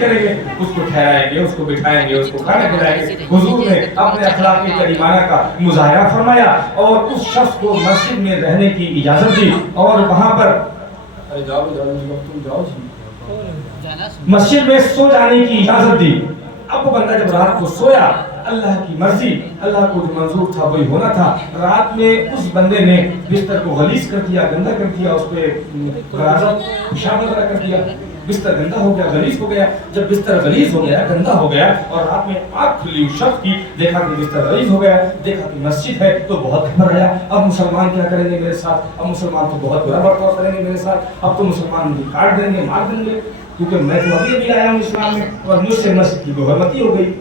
کریں گے، اس کو ٹھہرائیں گے، اس کو بٹھائیں گے، اس کو کھانا کھلائیں گے۔ حضور نے اپنے اخلاق کریمانہ کا مظاہرہ فرمایا اور اس شخص کو مسجد میں رہنے کی اجازت دی اور وہاں پر مسجد میں سو جانے کی اجازت دی۔ اب وہ بندہ جب رات کو سویا، اللہ کی مرضی، اللہ کو جو منظور تھا وہی ہونا تھا۔ رات میں اس بندے نے بستر کو غلیظ کر دیا، گندا کر دیا، اس پہ پیشاب وغیرہ کر دیا، بستر گندا ہو گیا، غلیظ ہو گیا۔ جب بستر غلیظ ہو گیا، گندا ہو گیا اور رات میں آنکھ کھلی اس شخص کی، دیکھا کہ بستر غلیظ ہو گیا، دیکھا کہ مسجد ہے تو بہت گھبرایا۔ اب مسلمان کیا کریں گے میرے ساتھ؟ اب مسلمان تو بہت برا برتاؤ کریں گے میرے ساتھ، اب تو مسلمان مجھے کاٹ دیں گے، مار دیں گے، کیونکہ میں تو ابھی آیا ہوں اسلام میں اور مجھ سے مسجد کی بغاوتی ہو گئی۔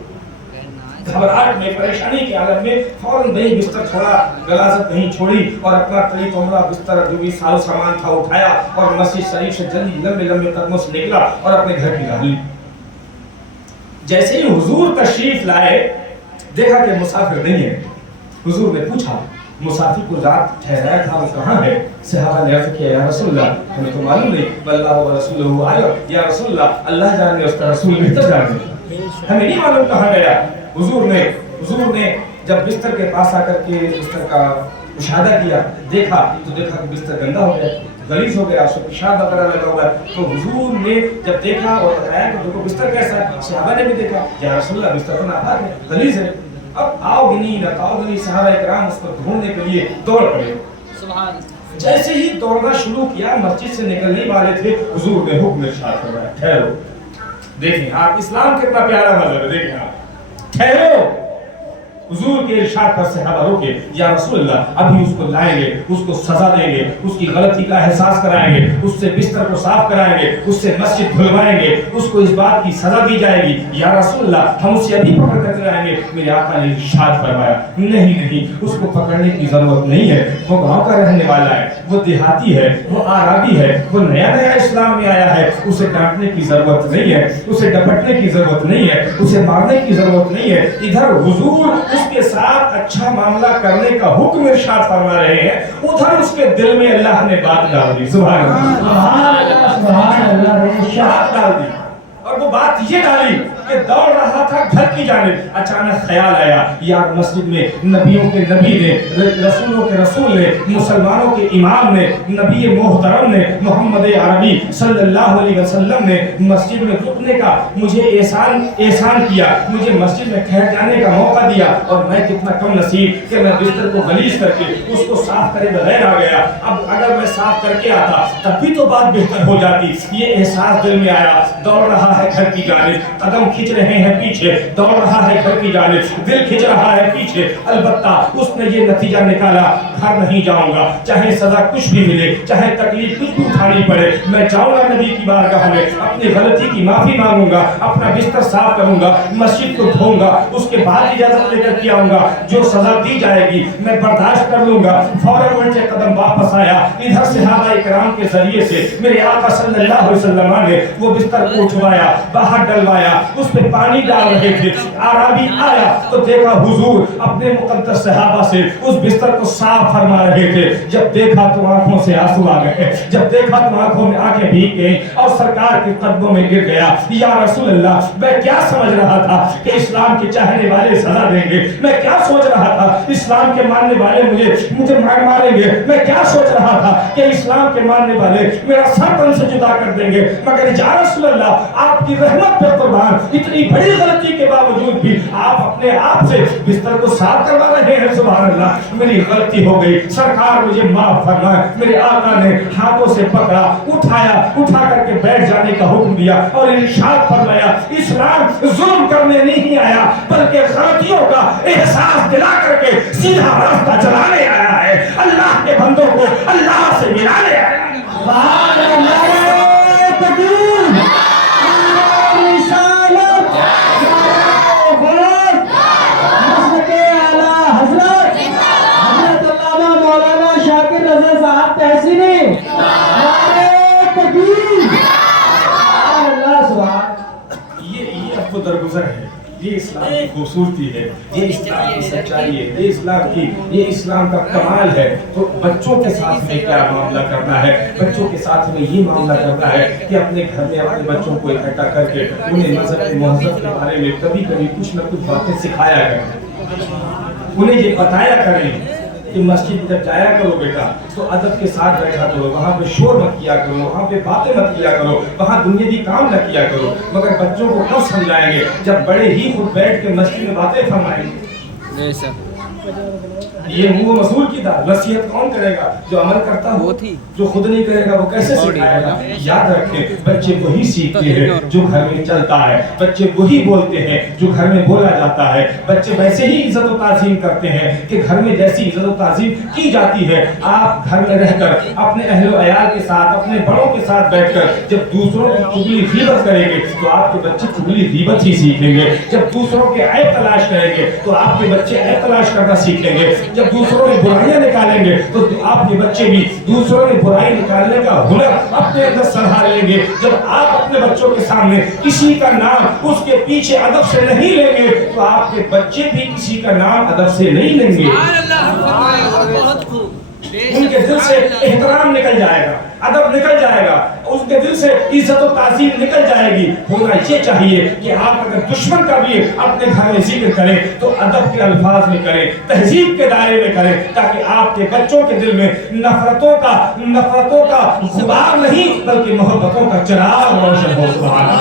گھبراہٹ میں، پریشانی کے عالم میں فوراً وہی بستر چھوڑا، غلاظت نہیں چھوڑی اور اپنا تلی تومرا بستر جو بھی سال سامان تھا اٹھایا اور مسجد شریف سے جلدی لمبے لمبے قدموں سے نکلا اور اپنے گھر کی راہ لی۔ جیسے ہی حضور تشریف لائے، دیکھا کہ مسافر نہیں ہے۔ حضور نے پوچھا مسافر کو رات ٹھہرایا تھا وہ کہاں ہے؟ صحابہ نے عرض کیا یا رسول اللہ ہمیں تو معلوم نہیں، واللہ ورسولہ عالم، یا رسول اللہ اللہ جانے اس کا رسول بہتر جانے، ہمیں نہیں معلوم کہاں گیا۔ حضور نے جب بستر کے پاس آ کر کے بستر کا مشاہدہ کیا، دیکھا تو دیکھا کہ بستر گندا ہو گیا، غلیظ ہو گیا، اس پر پیشاب وغیرہ لگا ہوا ہے۔ تو حضور نے جب دیکھا اور بتایا کہ دیکھو بستر کیسا ہے، صحابہ نے بھی دیکھا، یا رسول اللہ بستر تو ناپاک ہے، غلیظ ہے۔ اب آؤ گنی نہ تاؤ گنی، صحابہ کرام اس کو ڈھونڈنے کے لیے دوڑ پڑے۔ جیسے ہی دوڑنا شروع کیا، مسجد سے نکلنے والے تھے، حضور نے حکم ارشاد فرمایا ٹھہرو۔ دیکھیں آپ اسلام کتنا پیارا مذہب ہے، دیکھیں آپ ٹھہرو۔ حضور کے ارشاد پر صحابہ روکے، یا رسول اللہ ابھی اس کو لائیں گے، اس کو سزا دیں گے، اس کی غلطی کا احساس کرائیں گے، اس سے بستر کو صاف کرائیں گے، اس سے مسجد دھلوائیں گے، اس کو اس بات کی سزا دی جائے گی۔ یا رسول اللہ ہم اسے ابھی پکڑ کر کے لائیں گے۔ میرے آقا نے ارشاد فرمایا نہیں، اس کو پکڑنے کی ضرورت نہیں ہے، وہ گاؤں کا رہنے والا ہے، وہ دیہاتی ہے، وہ عربی ہے، وہ نیا اسلام میں آیا ہے، اسے ڈانٹنے کی ضرورت نہیں ہے، اسے ڈپٹنے کی ضرورت نہیں ہے، اسے مارنے کی ضرورت نہیں ہے۔ ادھر حضور اس کے ساتھ اچھا معاملہ کرنے کا حکم ارشاد فرما رہے ہیں، ادھر اس کے دل میں اللہ نے بات ڈال دی، سبحان اللہ، سبحان اللہ، ارشاد ڈال دی۔ اور وہ بات یہ ڈالی کہ دوڑ رہا تھا گھر کی جانب، اچانک خیال آیا یار مسجد میں نبیوں کے نبی نے، رسولوں کے رسول نے، مسلمانوں کے امام نے، نبی محترم نے، محمد عربی صلی اللہ علیہ وسلم نے مسجد میں رکنے کا مجھے احسان کیا، مجھے مسجد میں ٹھہر جانے کا موقع دیا، اور میں کتنا کم نصیب کہ میں بستر کو غلیظ کر کے اس کو صاف کرے بغیر آ گیا۔ اب اگر میں صاف کر کے آتا تب بھی تو بات بہتر ہو جاتی۔ یہ احساس دل میں آیا، دوڑ رہا ہے گھر کی جانب، قدم کھنچ رہے ہیں پیچھے، دوڑ رہا ہے گھر کی جانب، دل کھنچ رہا ہے پیچھے۔ البتہ اس نے یہ نتیجہ نکالا گھر نہیں جاؤں گا، چاہے سزا کچھ بھی ملے، چاہے تکلیف کچھ بھی اٹھانی پڑے، میں جاؤں گا نبی کی بارگاہ میں، اپنی غلطی کی معافی مانگوں گا، اپنا بستر صاف کروں گا، مسجد کو دھوؤں گا، اس کے بعد اجازت لے کر کے آؤں گا، جو سزا دی جائے گی میں برداشت کر لوں گا۔ فوراً الٹے قدم واپس آیا۔ ادھر صحابہ کرام کے ذریعے سے میرے آقا صلی اللہ علیہ وسلم نے وہ بستر کو اٹھوایا، باہر ڈلوایا، اس پہ پانی ڈال رہے تھے۔ عربی آیا تو دیکھا حضور اپنے مقدس صحابہ سے اس بستر کو صاف فرما رہے تھے۔ جب دیکھا تو آنکھوں سے آنسو آ گئے، جب دیکھا تو آنکھوں میں آنکھیں بھیگ گئیں اور سرکار کے قدموں میں گر گیا۔ یا رسول اللہ میں کیا سمجھ رہا تھا کہ اسلام کے چاہنے والے سزا دیں گے، میں کیا سوچ رہا تھا اسلام کے ماننے والے مجھے ماریں گے، میں کیا سوچ رہا تھا کہ اسلام کے ماننے والے میرا سر تن سے جدا کر دیں گے، مگر یا رسول اللہ آپ کی رحمت پہ قربان، اتنی بڑی غلطی کے باوجود بھی آپ اپنے آپ سے بستر کو صاف کروا رہے ہیں۔ سبحان اللہ، میری غلطی ہو گئی، سرکار مجھے معاف فرمائے۔ میرے آقا نے ہاتھوں سے پکڑا، اٹھا کر کے بیٹھ جانے کا حکم دیا اور ارشاد فرمایا اسلام ظلم کرنے نہیں آیا بلکہ غلطیوں کا احساس دلا کر کے سیدھا راستہ چلانے آیا ہے، اللہ کے بندوں کو اللہ سے ملانے آیا ہے۔ سبحان اللہ، تکبیر، درگزر ہے، یہ اسلام کی خوبصورتی ہے، یہ اسلام کی سچائی ہے، یہ اسلام کا کمال ہے۔ تو بچوں کے ساتھ میں کیا معاملہ کرنا ہے؟ بچوں کے ساتھ میں یہ معاملہ کرنا ہے کہ اپنے گھر میں اپنے بچوں کو اکٹھا کر کے انہیں مذہب کے بارے میں کبھی کبھی کچھ نہ کچھ باتیں سکھایا کریں، انہیں یہ بتایا کریں کہ مسجد جب جایا کرو بیٹا تو ادب کے ساتھ بیٹھا کرو، وہاں پہ شور مت کیا کرو، وہاں پہ باتیں مت کیا کرو، وہاں دنیاوی کام نہ کیا کرو۔ مگر بچوں کو کب سمجھائیں گے؟ جب بڑے ہی خود بیٹھ کے مسجد میں باتیں فرمائیں گے۔ یہ منہ مسئول کی دار نصیحت کون کرے گا؟ جو عمل کرتا ہو، جو خود نہیں کرے گا وہ کیسے سکھائے گا؟ یاد رکھیں بچے وہی سیکھتے ہیں جو گھر میں چلتا ہے، بچے وہی بولتے ہیں جو گھر میں بولا جاتا ہے، بچے ویسے ہی عزت و تعظیم کرتے ہیں کہ گھر میں جیسی عزت و تعظیم کی جاتی ہے۔ آپ گھر میں رہ کر اپنے اہل و عیال کے ساتھ، اپنے بڑوں کے ساتھ بیٹھ کر جب دوسروں کی چغلی غیبت کریں گے تو آپ کے بچے چغلی غیبت ہی سیکھیں گے۔ جب دوسروں کے عیب تلاش کریں گے تو آپ کے بچے عیب تلاش کرنا سیکھیں گے۔ جب دوسروں میں برائیاں نکالیں گے تو آپ کے بچے بھی دوسروں میں برائی نکالنے کا ہنر اپنے اندر سنبھال لیں گے۔ جب آپ اپنے بچوں کے سامنے کسی کا نام اس کے پیچھے ادب سے نہیں لیں گے تو آپ کے بچے بھی کسی کا نام ادب سے نہیں لیں گے۔ ان کے دل سے احترام نکل جائے گا، ادب نکل جائے گا، اس کے دل سے عزت و تعظیم نکل جائے گی۔ ہونا یہ چاہیے کہ آپ اگر دشمن کا بھی اپنے گھر میں ذکر کریں تو ادب کے الفاظ میں کریں، تہذیب کے دائرے میں کریں، تاکہ آپ کے بچوں کے دل میں نفرتوں کا غبار نہیں بلکہ محبتوں کا چراغ روشن ہو۔ سبحان اللہ۔